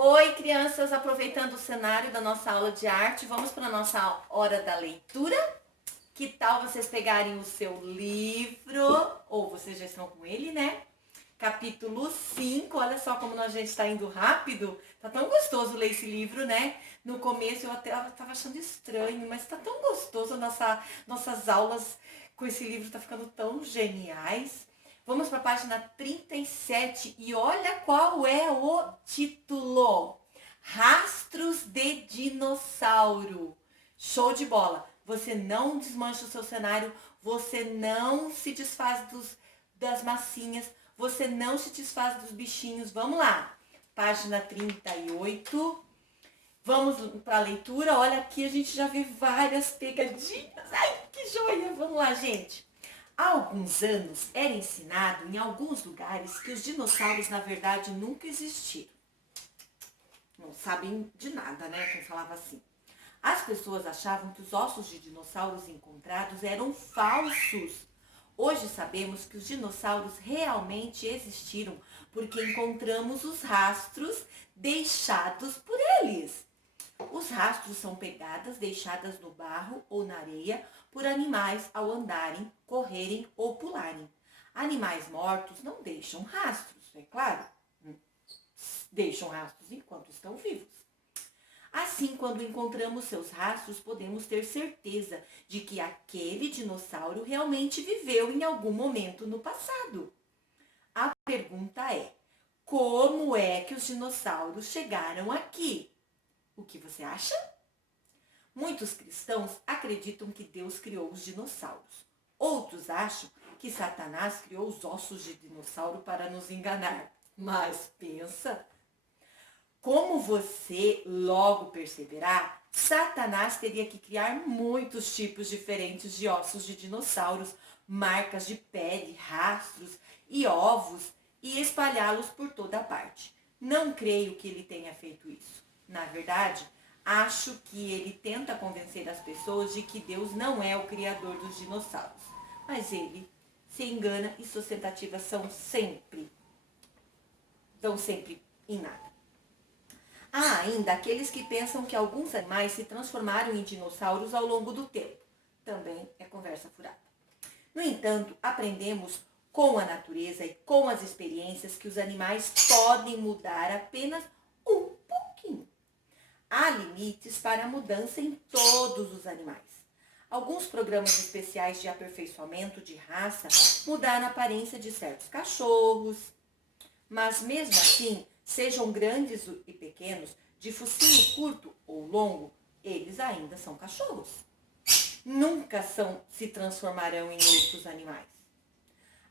Oi, crianças, aproveitando o cenário da nossa aula de arte, vamos para a nossa hora da leitura? Que tal vocês pegarem o seu livro, ou vocês já estão com ele, né? Capítulo 5, olha só como a gente está indo rápido. Tá tão gostoso ler esse livro, né? No começo eu até estava achando estranho, mas tá tão gostoso nossas aulas com esse livro, tá ficando tão geniais. Vamos para a página 37 e olha qual é o título. Rastros de dinossauro. Show de bola. Você não desmancha o seu cenário, você não se desfaz das massinhas, você não se desfaz dos bichinhos. Vamos lá. Página 38. Vamos para a leitura. Olha, aqui a gente já vê várias pegadinhas. Ai, que joia. Vamos lá, gente. Há alguns anos era ensinado em alguns lugares que os dinossauros na verdade nunca existiram. Não sabem de nada, né? Quem falava assim. As pessoas achavam que os ossos de dinossauros encontrados eram falsos. Hoje sabemos que os dinossauros realmente existiram porque encontramos os rastros deixados por eles. Os rastros são pegadas deixadas no barro ou na areia por animais ao andarem, correrem ou pularem. Animais mortos não deixam rastros, é claro. Deixam rastros enquanto estão vivos. Assim, quando encontramos seus rastros, podemos ter certeza de que aquele dinossauro realmente viveu em algum momento no passado. A pergunta é: como é que os dinossauros chegaram aqui? O que você acha? Muitos cristãos acreditam que Deus criou os dinossauros. Outros acham que Satanás criou os ossos de dinossauro para nos enganar. Mas pensa, como você logo perceberá, Satanás teria que criar muitos tipos diferentes de ossos de dinossauros, marcas de pele, rastros e ovos e espalhá-los por toda parte. Não creio que ele tenha feito isso. Na verdade, acho que ele tenta convencer as pessoas de que Deus não é o criador dos dinossauros. Mas ele se engana e suas tentativas dão sempre em nada. Há ainda aqueles que pensam que alguns animais se transformaram em dinossauros ao longo do tempo. Também é conversa furada. No entanto, aprendemos com a natureza e com as experiências que os animais podem mudar apenas um pouquinho. Há limites para a mudança em todos os animais. Alguns programas especiais de aperfeiçoamento de raça mudaram a aparência de certos cachorros, mas mesmo assim, sejam grandes e pequenos, de focinho curto ou longo, eles ainda são cachorros. Nunca se transformarão em outros animais.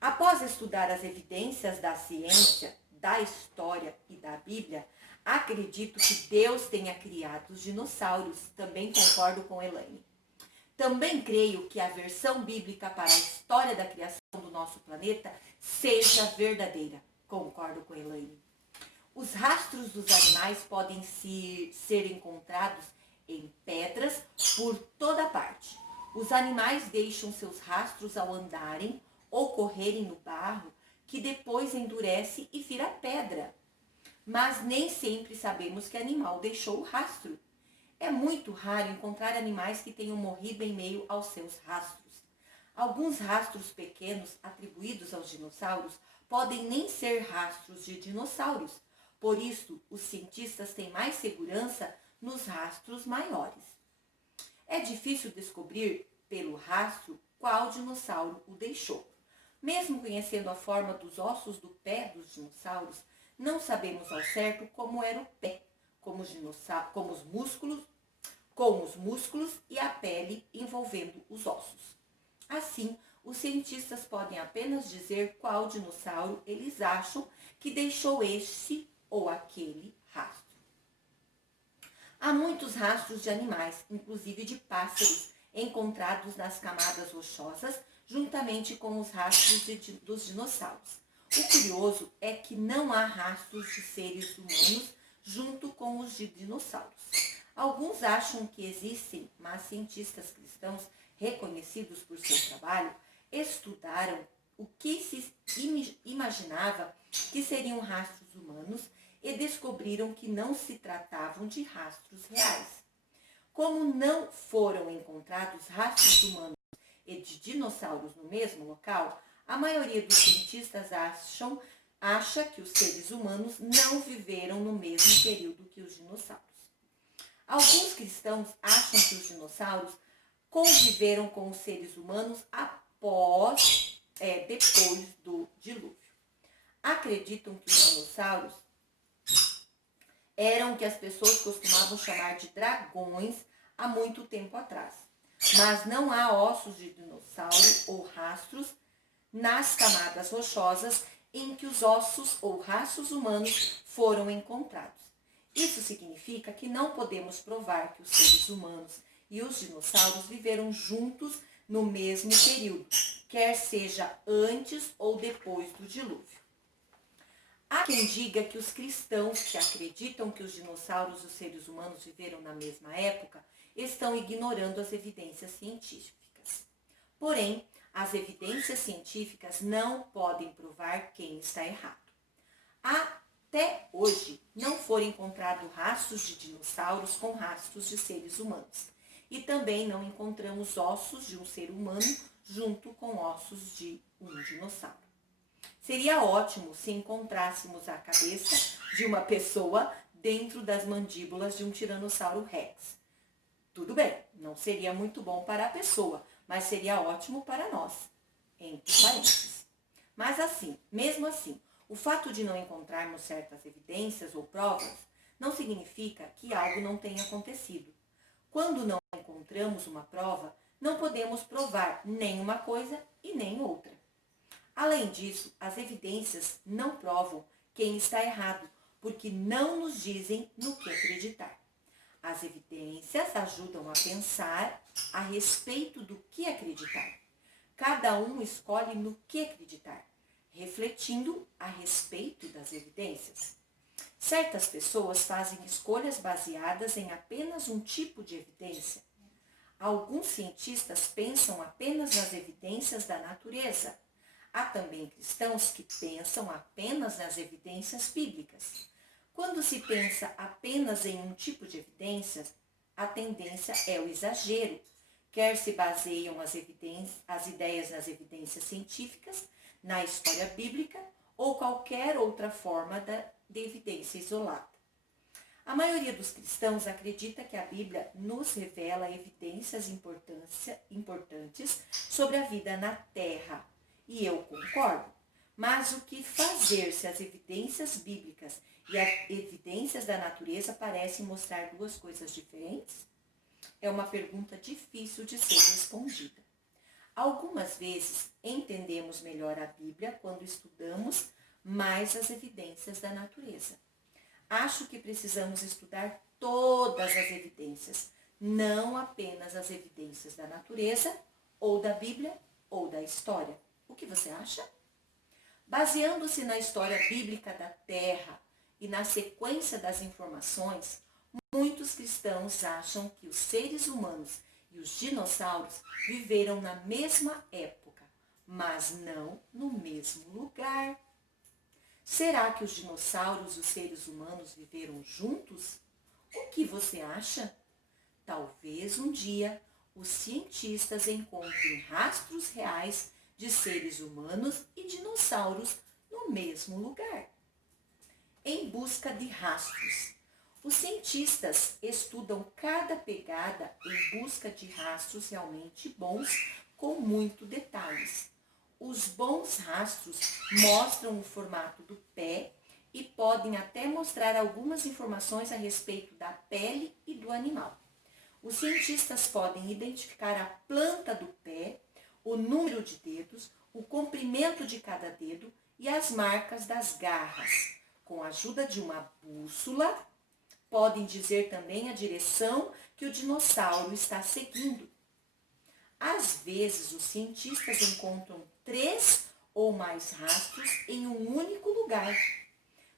Após estudar as evidências da ciência, da história e da Bíblia, acredito que Deus tenha criado os dinossauros. Também concordo com Elaine. Também creio que a versão bíblica para a história da criação do nosso planeta seja verdadeira. Concordo com Elaine. Os rastros dos animais podem ser encontrados em pedras por toda parte. Os animais deixam seus rastros ao andarem ou correrem no barro, que depois endurece e vira pedra. Mas nem sempre sabemos que animal deixou o rastro. É muito raro encontrar animais que tenham morrido em meio aos seus rastros. Alguns rastros pequenos atribuídos aos dinossauros podem nem ser rastros de dinossauros. Por isso, os cientistas têm mais segurança nos rastros maiores. É difícil descobrir pelo rastro qual dinossauro o deixou. Mesmo conhecendo a forma dos ossos do pé dos dinossauros, não sabemos ao certo como era o pé, com os músculos e a pele envolvendo os ossos. Assim, os cientistas podem apenas dizer qual dinossauro eles acham que deixou este ou aquele rastro. Há muitos rastros de animais, inclusive de pássaros, encontrados nas camadas rochosas, juntamente com os rastros dos dinossauros. O curioso é que não há rastros de seres humanos junto com os de dinossauros. Alguns acham que existem, mas cientistas cristãos reconhecidos por seu trabalho estudaram o que se imaginava que seriam rastros humanos e descobriram que não se tratavam de rastros reais. Como não foram encontrados rastros humanos e de dinossauros no mesmo local, a maioria dos cientistas acha que os seres humanos não viveram no mesmo período que os dinossauros. Alguns cristãos acham que os dinossauros conviveram com os seres humanos depois do dilúvio. Acreditam que os dinossauros eram o que as pessoas costumavam chamar de dragões há muito tempo atrás. Mas não há ossos de dinossauro ou rastros nas camadas rochosas em que os ossos ou rastros humanos foram encontrados. Isso significa que não podemos provar que os seres humanos e os dinossauros viveram juntos no mesmo período, quer seja antes ou depois do dilúvio. Há quem diga que os cristãos que acreditam que os dinossauros e os seres humanos viveram na mesma época estão ignorando as evidências científicas. Porém, as evidências científicas não podem provar quem está errado. Até hoje, não foram encontrados rastros de dinossauros com rastros de seres humanos. E também não encontramos ossos de um ser humano junto com ossos de um dinossauro. Seria ótimo se encontrássemos a cabeça de uma pessoa dentro das mandíbulas de um tiranossauro rex. Tudo bem, não seria muito bom para a pessoa, mas seria ótimo para nós, entre parênteses. Mas mesmo assim, o fato de não encontrarmos certas evidências ou provas não significa que algo não tenha acontecido. Quando não encontramos uma prova, não podemos provar nem uma coisa e nem outra. Além disso, as evidências não provam quem está errado, porque não nos dizem no que acreditar. As evidências ajudam a pensar a respeito do que acreditar. Cada um escolhe no que acreditar, refletindo a respeito das evidências. Certas pessoas fazem escolhas baseadas em apenas um tipo de evidência. Alguns cientistas pensam apenas nas evidências da natureza. Há também cristãos que pensam apenas nas evidências bíblicas. Quando se pensa apenas em um tipo de evidências, a tendência é o exagero, quer se baseiam as ideias nas evidências científicas, na história bíblica ou qualquer outra forma de evidência isolada. A maioria dos cristãos acredita que a Bíblia nos revela evidências importantes sobre a vida na Terra. E eu concordo. Mas o que fazer se as evidências bíblicas e as evidências da natureza parecem mostrar duas coisas diferentes? É uma pergunta difícil de ser respondida. Algumas vezes entendemos melhor a Bíblia quando estudamos mais as evidências da natureza. Acho que precisamos estudar todas as evidências, não apenas as evidências da natureza, ou da Bíblia, ou da história. O que você acha? Baseando-se na história bíblica da Terra e na sequência das informações, muitos cristãos acham que os seres humanos e os dinossauros viveram na mesma época, mas não no mesmo lugar. Será que os dinossauros e os seres humanos viveram juntos? O que você acha? Talvez um dia os cientistas encontrem rastros reais de seres humanos e dinossauros no mesmo lugar. Em busca de rastros. Os cientistas estudam cada pegada em busca de rastros realmente bons, com muitos detalhes. Os bons rastros mostram o formato do pé e podem até mostrar algumas informações a respeito da pele e do animal. Os cientistas podem identificar a planta do pé, o número de dedos, o comprimento de cada dedo e as marcas das garras. Com a ajuda de uma bússola, podem dizer também a direção que o dinossauro está seguindo. Às vezes, os cientistas encontram 3 ou mais rastros em um único lugar.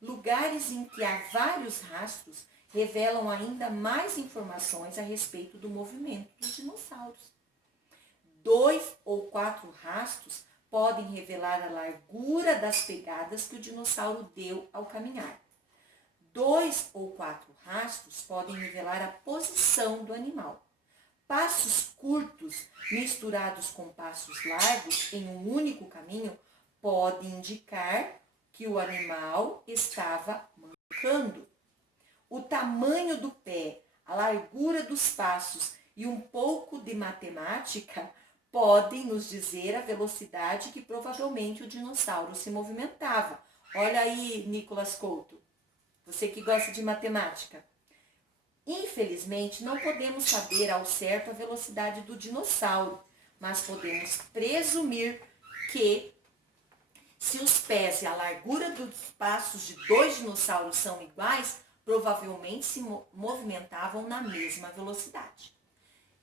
Lugares em que há vários rastros revelam ainda mais informações a respeito do movimento dos dinossauros. 2 ou 4 rastros podem revelar a largura das pegadas que o dinossauro deu ao caminhar. ou 4 rastros podem revelar a posição do animal. Passos curtos, misturados com passos largos em um único caminho, podem indicar que o animal estava mancando. O tamanho do pé, a largura dos passos e um pouco de matemática podem nos dizer a velocidade que provavelmente o dinossauro se movimentava. Olha aí, Nicolas Couto, você que gosta de matemática. Infelizmente, não podemos saber ao certo a velocidade do dinossauro, mas podemos presumir que, se os pés e a largura dos passos de 2 dinossauros são iguais, provavelmente se movimentavam na mesma velocidade.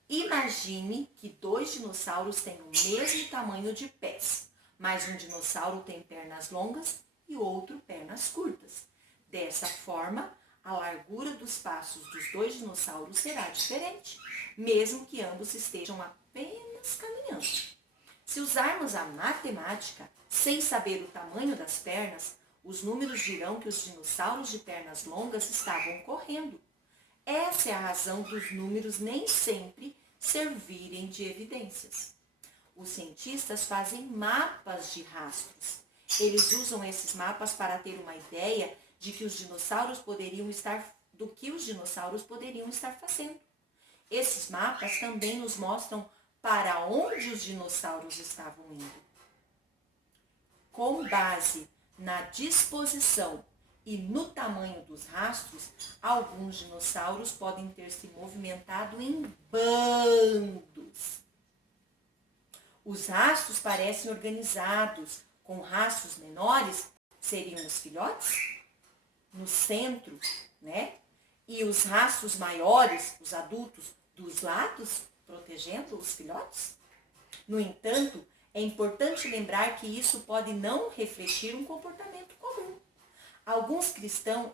Imagine que 2 dinossauros têm o mesmo tamanho de pés, mas um dinossauro tem pernas longas e outro pernas curtas. Dessa forma, a largura dos passos dos 2 dinossauros será diferente, mesmo que ambos estejam apenas caminhando. Se usarmos a matemática, sem saber o tamanho das pernas, os números dirão que os dinossauros de pernas longas estavam correndo. Essa é a razão dos números nem sempre servirem de evidências. Os cientistas fazem mapas de rastros. Eles usam esses mapas para ter uma ideia de que os dinossauros poderiam estar fazendo. Esses mapas também nos mostram para onde os dinossauros estavam indo. Com base na disposição e no tamanho dos rastros, alguns dinossauros podem ter se movimentado em bandos. Os rastros parecem organizados, com rastros menores, seriam os filhotes, no centro, né? E os rastros maiores, os adultos, dos lados, protegendo os filhotes. No entanto, é importante lembrar que isso pode não refletir um comportamento comum. Alguns cristãos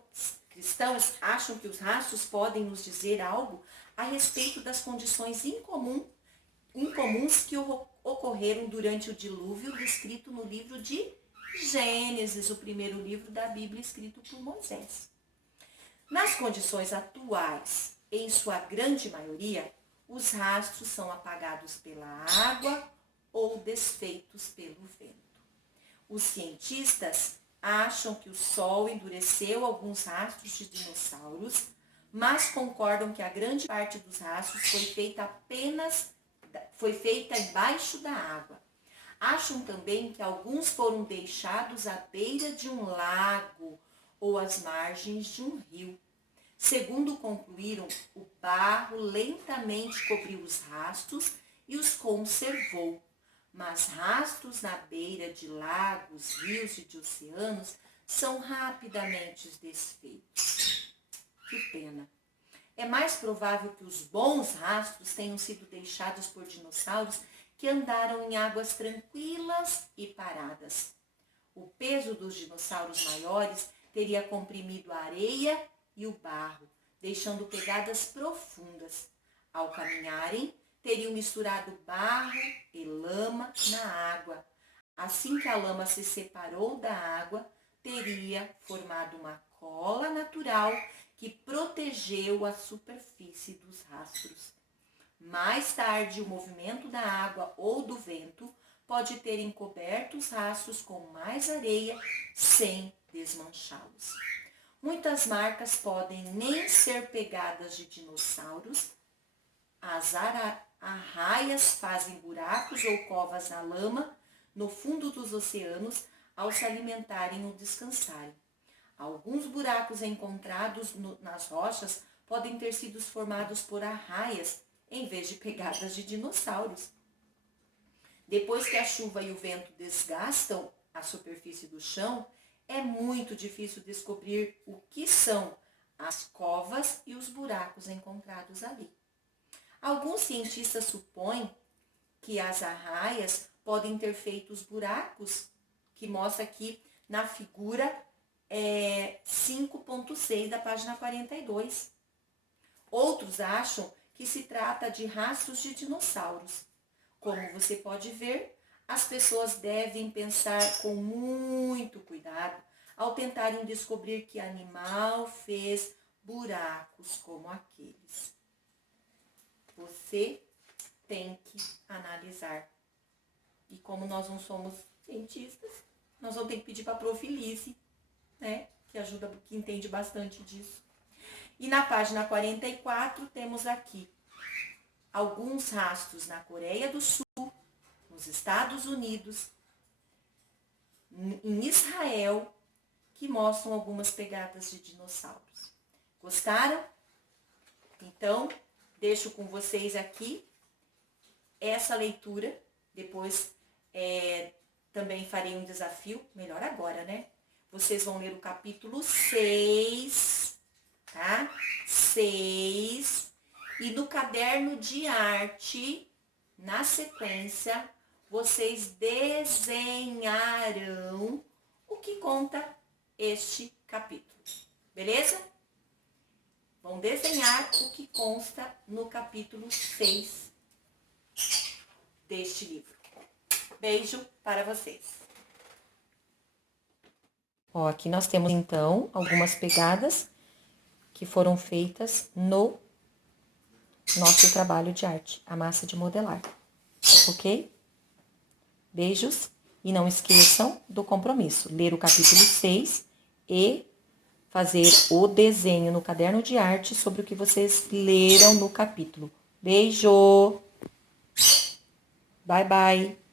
acham que os rastros podem nos dizer algo a respeito das condições incomuns que ocorreram durante o dilúvio descrito no livro de Gênesis, o primeiro livro da Bíblia escrito por Moisés. Nas condições atuais, em sua grande maioria, os rastros são apagados pela água ou desfeitos pelo vento. Os cientistas acham que o Sol endureceu alguns rastros de dinossauros, mas concordam que a grande parte dos rastros foi feita embaixo da água. Acham também que alguns foram deixados à beira de um lago ou às margens de um rio. Segundo concluíram, o barro lentamente cobriu os rastros e os conservou. Mas rastros na beira de lagos, rios e de oceanos são rapidamente desfeitos. Que pena. É mais provável que os bons rastros tenham sido deixados por dinossauros que andaram em águas tranquilas e paradas. O peso dos dinossauros maiores teria comprimido a areia e o barro, deixando pegadas profundas. Ao caminharem, teriam misturado barro e lama na água. Assim que a lama se separou da água, teria formado uma cola natural que protegeu a superfície dos rastros. Mais tarde, o movimento da água ou do vento pode ter encoberto os rastros com mais areia sem desmanchá-los. Muitas marcas podem nem ser pegadas de dinossauros. As arraias fazem buracos ou covas na lama no fundo dos oceanos ao se alimentarem ou descansarem. Alguns buracos encontrados nas rochas podem ter sido formados por arraias em vez de pegadas de dinossauros. Depois que a chuva e o vento desgastam a superfície do chão, é muito difícil descobrir o que são as covas e os buracos encontrados ali. Alguns cientistas supõem que as arraias podem ter feito os buracos, que mostra aqui na figura 5.6 da página 42. Outros acham que se trata de rastros de dinossauros. Como você pode ver, as pessoas devem pensar com muito cuidado ao tentarem descobrir que animal fez buracos como aqueles. Você tem que analisar. E como nós não somos cientistas, nós vamos ter que pedir para a Prof. Lice, né? Que ajuda, que entende bastante disso. E na página 44 temos aqui alguns rastros na Coreia do Sul, nos Estados Unidos, em Israel, que mostram algumas pegadas de dinossauros. Gostaram? Então, deixo com vocês aqui essa leitura. Depois também farei um desafio, melhor agora, né? Vocês vão ler o capítulo 6, tá? 6. E no caderno de arte, na sequência, vocês desenharão o que conta este capítulo. Beleza? Vão desenhar o que consta no capítulo 6 deste livro. Beijo para vocês. Ó, aqui nós temos então algumas pegadas que foram feitas no nosso trabalho de arte, a massa de modelar. Ok? Beijos e não esqueçam do compromisso. Ler o capítulo 6 e fazer o desenho no caderno de arte sobre o que vocês leram no capítulo. Beijo! Bye, bye!